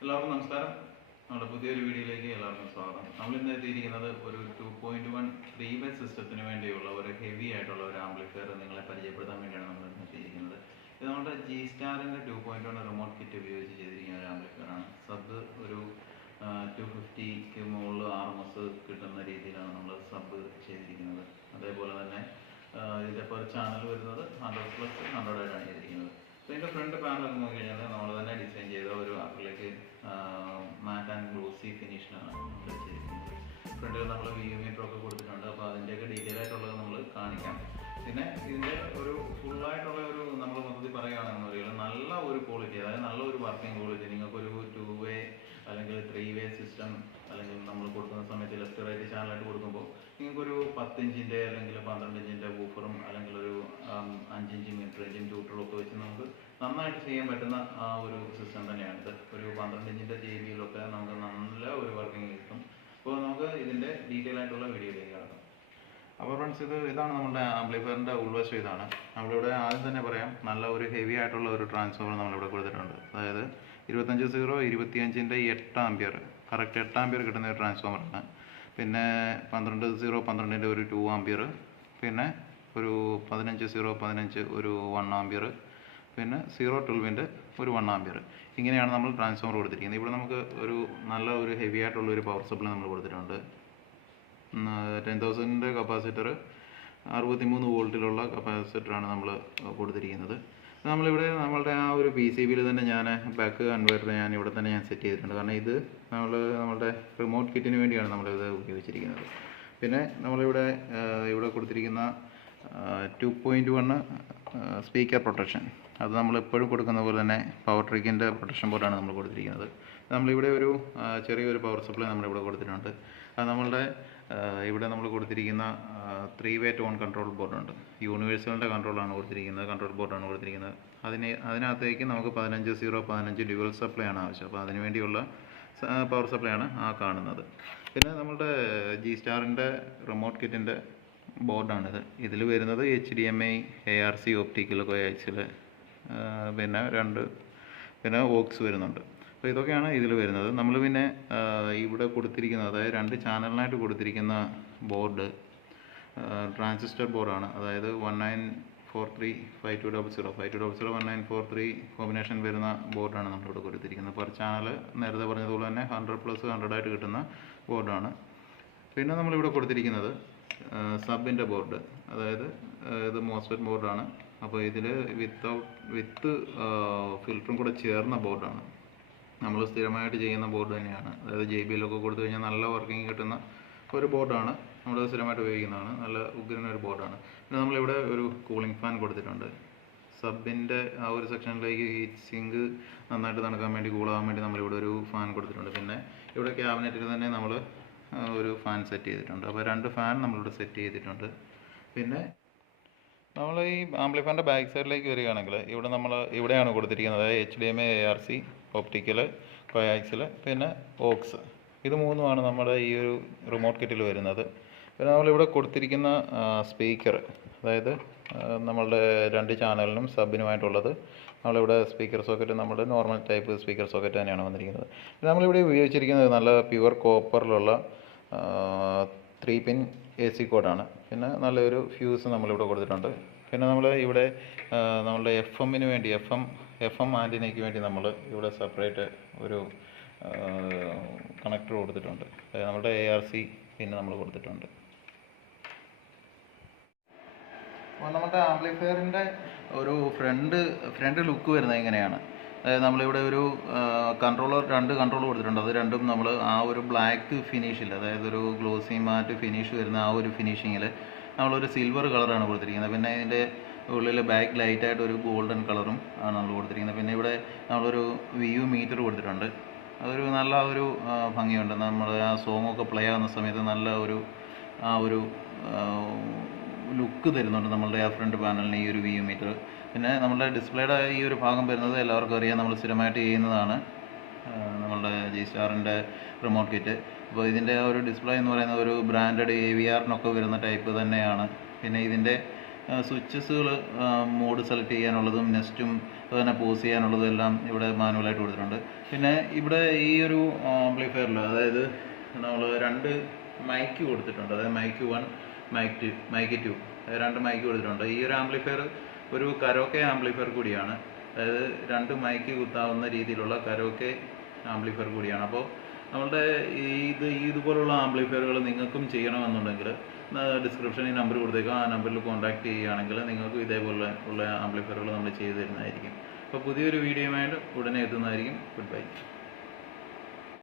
എല്ലാവർക്കും നമസ്കാരം. നമ്മുടെ പുതിയൊരു വീഡിയോയിലേക്ക് എല്ലാവർക്കും സ്വാഗതം. നമ്മൾ ഇന്ന് എത്തിയിരിക്കുന്നത് ഒരു 2.1 3-വേ സിസ്റ്റത്തിന് വേണ്ടിയുള്ള ഒരു ഹെവി ആയിട്ടുള്ള ഒരു ആംപ്ലിഫയർ നിങ്ങളെ പരിചയപ്പെടുത്താൻ വേണ്ടിയാണ് നമ്മൾ ഇന്ന് എത്തിയിരിക്കുന്നത്. ഇത് നമ്മുടെ ജി സ്റ്റാറിൻ്റെ 2.1 റിമോട്ട് കിറ്റ് ഉപയോഗിച്ച് ചെയ്തിരിക്കുന്ന ഒരു ആംപ്ലിഫയർ ആണ്. സബ് ഒരു 250ക്ക് മുകളിൽ RMS കിട്ടുന്ന രീതിയിലാണ് നമ്മൾ സബ് ചെയ്തിരിക്കുന്നത്. അതേപോലെ തന്നെ ഇതിൻ്റെ പെർ ചാനൽ വരുന്നത് 100+100 ആയിട്ടാണ് ചെയ്തിരിക്കുന്നത്. അപ്പോൾ ഇതിൻ്റെ ഫ്രണ്ട് പാനലൊക്കെ നോക്കിക്കഴിഞ്ഞാൽ നമ്മൾ തന്നെ ഡിസൈൻ ചെയ്ത ഒരു അക്രിലിക് മാറ്റ് ആൻഡ് ഗ്ലോസി ഫിനിഷിനാണ് നമ്മൾ ചെയ്തിരിക്കുന്നത്. ഫ്രണ്ടിൽ നമ്മൾ വ്യൂ മീറ്റർ ഒക്കെ കൊടുത്തിട്ടുണ്ട്. അപ്പോൾ അതിൻ്റെയൊക്കെ ഡീറ്റെയിൽ ആയിട്ടുള്ളത് നമ്മൾ കാണിക്കാം. പിന്നെ ഇതിൻ്റെ ഒരു ഫുള്ളായിട്ടുള്ള ഒരു നമ്മൾ മൊത്തത്തിൽ പറയുകയാണെന്ന് പറയുന്നത് നല്ല ഒരു ക്വാളിറ്റി, അതായത് നല്ല ഒരു വർക്കിംഗ് ക്വാളിറ്റി. നിങ്ങൾക്കൊരു 2-വേ അല്ലെങ്കിൽ 3-വേ സിസ്റ്റം അല്ലെങ്കിൽ നമ്മൾ കൊടുക്കുന്ന സമയത്ത് ലെഫ്റ്റ് റൈറ്റ് ചാനലായിട്ട് കൊടുക്കുമ്പോൾ നിങ്ങൾക്കൊരു 10 ഇഞ്ചിൻ്റെ അല്ലെങ്കിൽ 12 ഇഞ്ചിൻ്റെ വൂഫറും അല്ലെങ്കിൽ ഒരു 5 ഇഞ്ച് മീറ്റർ റേഞ്ചും ട്യൂട്ടറും ഒക്കെ വെച്ച് നമുക്ക് നന്നായിട്ട് ചെയ്യാൻ പറ്റുന്ന ആ ഒരു സിസ്റ്റം തന്നെയാണിത്. ഒരു 12 ഇഞ്ചിൻ്റെ JBLൊക്കെ നമുക്ക് നല്ല ഒരു വർക്കിംഗ് കിട്ടും. അപ്പോൾ നമുക്ക് ഇതിൻ്റെ ഡീറ്റെയിൽ ആയിട്ടുള്ള വീഡിയോയിലേക്ക് കിടക്കാം. അപ്പോൾ ഫ്രണ്ട്സ്, ഇതാണ് നമ്മുടെ ആംപ്ലിഫയറിൻ്റെ ഉൾവശം. ഇതാണ് നമ്മളിവിടെ ആദ്യം തന്നെ പറയാം, നല്ല ഒരു ഹെവി ആയിട്ടുള്ള ഒരു ട്രാൻസ്ഫോമർ നമ്മളിവിടെ കൊടുത്തിട്ടുണ്ട്. അതായത് 25-0-25ൻ്റെ 8 ആംപിയർ, കറക്റ്റ് 8 ആംപിയർ കിട്ടുന്ന ഒരു ട്രാൻസ്ഫോമറാണ്. പിന്നെ 12-0-12ൻ്റെ ഒരു 2 ആംപിയർ, പിന്നെ ഒരു 15-0-15 ഒരു 1 ആംപിയർ, പിന്നെ 0-12ൻ്റെ ഒരു 1 ആംപിയർ. ഇങ്ങനെയാണ് നമ്മൾ ട്രാൻസ്ഫോമർ കൊടുത്തിരിക്കുന്നത്. ഇവിടെ നമുക്ക് ഒരു നല്ല ഒരു ഹെവി ആയിട്ടുള്ള ഒരു പവർ സപ്ലൈ നമ്മൾ കൊടുത്തിട്ടുണ്ട്. 10,000ൻ്റെ കപ്പാസിറ്റർ, 63 വോൾട്ടിലുള്ള കപ്പാസിറ്ററാണ് നമ്മൾ കൊടുത്തിരിക്കുന്നത്. നമ്മളിവിടെ നമ്മളുടെ ആ ഒരു PCBയിൽ തന്നെ ഞാൻ ബാക്ക് കൺവെർട്ടർ ഇവിടെ തന്നെ സെറ്റ് ചെയ്തിട്ടുണ്ട്. കാരണം ഇത് നമ്മളുടെ റിമോട്ട് കിറ്റിന് വേണ്ടിയാണ് നമ്മളിത് ഉപയോഗിച്ചിരിക്കുന്നത്. പിന്നെ നമ്മളിവിടെ കൊടുത്തിരിക്കുന്ന 2.1 സ്പീക്കർ പ്രൊട്ടക്ഷൻ, അത് നമ്മൾ എപ്പോഴും കൊടുക്കുന്ന പോലെ തന്നെ പവർ ട്രിക്കിൻ്റെ പ്രൊട്ടക്ഷൻ ബോർഡാണ് നമ്മൾ കൊടുത്തിരിക്കുന്നത്. നമ്മളിവിടെ ഒരു ചെറിയൊരു പവർ സപ്ലൈ നമ്മളിവിടെ കൊടുത്തിട്ടുണ്ട്. അത് ഇവിടെ നമ്മൾ കൊടുത്തിരിക്കുന്ന 3-വേ ടോൺ കൺട്രോൾ ബോർഡുണ്ട്. യൂണിവേഴ്സലിൻ്റെ കൺട്രോൾ ബോർഡാണ് കൊടുത്തിരിക്കുന്നത്. അതിനകത്തേക്ക് നമുക്ക് 15-0-15 ഡ്യുവൽ സപ്ലൈ ആണ് ആവശ്യം. അപ്പോൾ അതിന് വേണ്ടിയുള്ള പവർ സപ്ലൈ ആണ് ആ കാണുന്നത്. പിന്നെ നമ്മുടെ ജി സ്റ്റാറിൻ്റെ റിമോട്ട് കിറ്റിൻ്റെ ബോർഡാണിത്. ഇതിൽ വരുന്നത് HDMI, ARC ഓപ്റ്റിക്കൽ കോയാക്സിൽ, പിന്നെ ഓക്സ് വരുന്നുണ്ട്. അപ്പോൾ ഇതൊക്കെയാണ് ഇതിൽ വരുന്നത്. നമ്മൾ പിന്നെ ഇവിടെ കൊടുത്തിരിക്കുന്നത്, അതായത് 2 ചാനലിനായിട്ട് കൊടുത്തിരിക്കുന്ന ബോർഡ് ട്രാൻസിസ്റ്റർ ബോർഡാണ്. അതായത് 1943-5200 1943 കോമ്പിനേഷൻ വരുന്ന ബോർഡാണ് നമ്മളിവിടെ കൊടുത്തിരിക്കുന്നത്. പെർ ചാനൽ നേരത്തെ പറഞ്ഞതുപോലെ തന്നെ 100+100 ആയിട്ട് കിട്ടുന്ന ബോർഡാണ്. പിന്നെ നമ്മളിവിടെ കൊടുത്തിരിക്കുന്നത് സബിൻ്റെ ബോർഡ്, അതായത് ഇത് മോസ്ഫെറ്റ് ബോർഡാണ്. അപ്പോൾ ഇതിൽ വിത്ത് ഫിൽറ്ററും കൂടെ ചേർന്ന ബോർഡാണ്. നമ്മൾ സ്ഥിരമായിട്ട് ചെയ്യുന്ന ബോർഡ് തന്നെയാണ്. അതായത് JBLൊക്കെ കൊടുത്തു കഴിഞ്ഞാൽ നല്ല വർക്കിംഗ് കിട്ടുന്ന ഒരു ബോർഡാണ്. നമ്മൾ സ്ഥിരമായിട്ട് ഉപയോഗിക്കുന്നതാണ്. നല്ല ഉഗ്രനൊരു ബോർഡാണ്. പിന്നെ നമ്മളിവിടെ ഒരു കൂളിംഗ് ഫാൻ കൊടുത്തിട്ടുണ്ട്. സബിൻ്റെ ആ ഒരു സെക്ഷനിലേക്ക് ഹീറ്റ് സിങ്ക് നന്നായിട്ട് തണുക്കാൻ വേണ്ടി, കൂളാകാൻ വേണ്ടി നമ്മളിവിടെ ഒരു ഫാൻ കൊടുത്തിട്ടുണ്ട്. പിന്നെ ഇവിടെ ക്യാബിനറ്റിൽ തന്നെ നമ്മൾ ഒരു ഫാൻ സെറ്റ് ചെയ്തിട്ടുണ്ട്. അപ്പോൾ 2 ഫാൻ നമ്മളിവിടെ സെറ്റ് ചെയ്തിട്ടുണ്ട്. പിന്നെ നമ്മൾ ഈ ആംപ്ലിഫയറിൻ്റെ ബാക്ക് സൈഡിലേക്ക് വരികയാണെങ്കിൽ ഇവിടെയാണ് കൊടുത്തിരിക്കുന്നത്. HDMI, ARC ഓപ്റ്റിക്കൽ കോയാക്സിൽ, പിന്നെ ഓക്സ്. ഇത് 3ഉമാണ് നമ്മുടെ ഈ ഒരു റിമോട്ട് കിറ്റിൽ വരുന്നത്. പിന്നെ നമ്മളിവിടെ കൊടുത്തിരിക്കുന്ന സ്പീക്കർ, അതായത് നമ്മളുടെ 2 ചാനലിനും സബിനുമായിട്ടുള്ളത് നമ്മളിവിടെ സ്പീക്കർ സോക്കറ്റ് നമ്മുടെ നോർമൽ ടൈപ്പ് സ്പീക്കർ സോക്കറ്റ് തന്നെയാണ് വന്നിരിക്കുന്നത്. നമ്മളിവിടെ ഉപയോഗിച്ചിരിക്കുന്നത് നല്ല പ്യുവർ കോപ്പറിലുള്ള 3-പിൻ AC കോഡാണ്. പിന്നെ നല്ലൊരു ഫ്യൂസ് നമ്മളിവിടെ കൊടുത്തിട്ടുണ്ട്. പിന്നെ നമ്മളുടെ FM-ന് വേണ്ടി FM ആൻറ്റിനയ്ക്ക് വേണ്ടി നമ്മൾ ഇവിടെ സെപ്പറേറ്റ് ഒരു കണക്ടർ കൊടുത്തിട്ടുണ്ട്. നമ്മുടെ ARC പിന്നെ നമ്മൾ കൊടുത്തിട്ടുണ്ട്. അപ്പോൾ നമ്മുടെ ആംപ്ലിഫയറിൻ്റെ ഒരു ഫ്രണ്ട് ലുക്ക് വരുന്നത് എങ്ങനെയാണ്? അതായത് നമ്മളിവിടെ ഒരു 2 കൺട്രോൾ കൊടുത്തിട്ടുണ്ട്. അത് രണ്ടും നമ്മൾ ആ ഒരു ബ്ലാക്ക് ഫിനിഷിൽ, അതായത് ഒരു ഗ്ലോസി മാറ്റ് ഫിനിഷ് വരുന്ന ആ ഒരു ഫിനിഷിങ്ങിൽ നമ്മളൊരു സിൽവർ കളറാണ് കൊടുത്തിരിക്കുന്നത്. പിന്നെ ഇതിൻ്റെ ഉള്ളിൽ ബാക്ക് ലൈറ്റായിട്ട് ഒരു ഗോൾഡൻ കളറും ആണ് നമ്മൾ കൊടുത്തിരിക്കുന്നത്. പിന്നെ ഇവിടെ നമ്മളൊരു വ്യൂ മീറ്റർ കൊടുത്തിട്ടുണ്ട്. അതൊരു നല്ല ഒരു ഭംഗിയുണ്ട്. നമ്മൾ ആ സോങ്ങൊക്കെ പ്ലേ ആകുന്ന സമയത്ത് നല്ല ഒരു ലുക്ക് തരുന്നുണ്ട് നമ്മളുടെ ആ ഫ്രണ്ട് പാനലിന് ഈ ഒരു വ്യൂ മീറ്റർ. പിന്നെ നമ്മളുടെ ഡിസ്പ്ലേയുടെ ഈ ഒരു ഭാഗം വരുന്നത് എല്ലാവർക്കും അറിയാം, നമ്മൾ സ്ഥിരമായിട്ട് ചെയ്യുന്നതാണ് നമ്മളുടെ ജി സ്റ്റാറിൻ്റെ റിമോട്ട് കിറ്റ്. അപ്പോൾ ഇതിൻ്റെ ഒരു ഡിസ്പ്ലേ എന്ന് പറയുന്നത് ഒരു ബ്രാൻഡഡ് AVR-നൊക്കെ വരുന്ന ടൈപ്പ് തന്നെയാണ്. പിന്നെ ഇതിൻ്റെ സ്വിച്ചസുകൾ മോഡ് സെലക്ട് ചെയ്യാനുള്ളതും നെസ്റ്റും അതുതന്നെ പോസ് ചെയ്യാനുള്ളതും എല്ലാം ഇവിടെ മാനുവലായിട്ട് കൊടുത്തിട്ടുണ്ട്. പിന്നെ ഇവിടെ ഈ ഒരു ആംപ്ലിഫയറിൽ അതായത് നമ്മൾ 2 മൈക്ക് കൊടുത്തിട്ടുണ്ട്. അതായത് മൈക്ക് 1, മൈക്ക് 2 2 മൈക്ക് കൊടുത്തിട്ടുണ്ട്. ഈ ഒരു ആംപ്ലിഫയർ ഒരു കരോക്കെ ആംപ്ലിഫയർ കൂടിയാണ്. അതായത് 2 മൈക്ക് കുത്താവുന്ന രീതിയിലുള്ള കരോക്കെ ആംപ്ലിഫയർ കൂടിയാണ്. അപ്പോൾ നമ്മളുടെ ഇതുപോലുള്ള ആംപ്ലിഫയറുകൾ നിങ്ങൾക്കും ചെയ്യണമെന്നുണ്ടെങ്കിൽ ഡിസ്ക്രിപ്ഷനിൽ നമ്പർ കൊടുത്തേക്കാം. ആ നമ്പറിൽ കോൺടാക്ട് ചെയ്യുകയാണെങ്കിൽ നിങ്ങൾക്ക് ഇതേപോലെ ഉള്ള ആംപ്ലിഫയറുകൾ നമ്മൾ ചെയ്തു തരുന്നതായിരിക്കും. അപ്പോൾ പുതിയൊരു വീഡിയോയുമായിട്ട് ഉടനെ എത്തുന്നതായിരിക്കും. Good bye.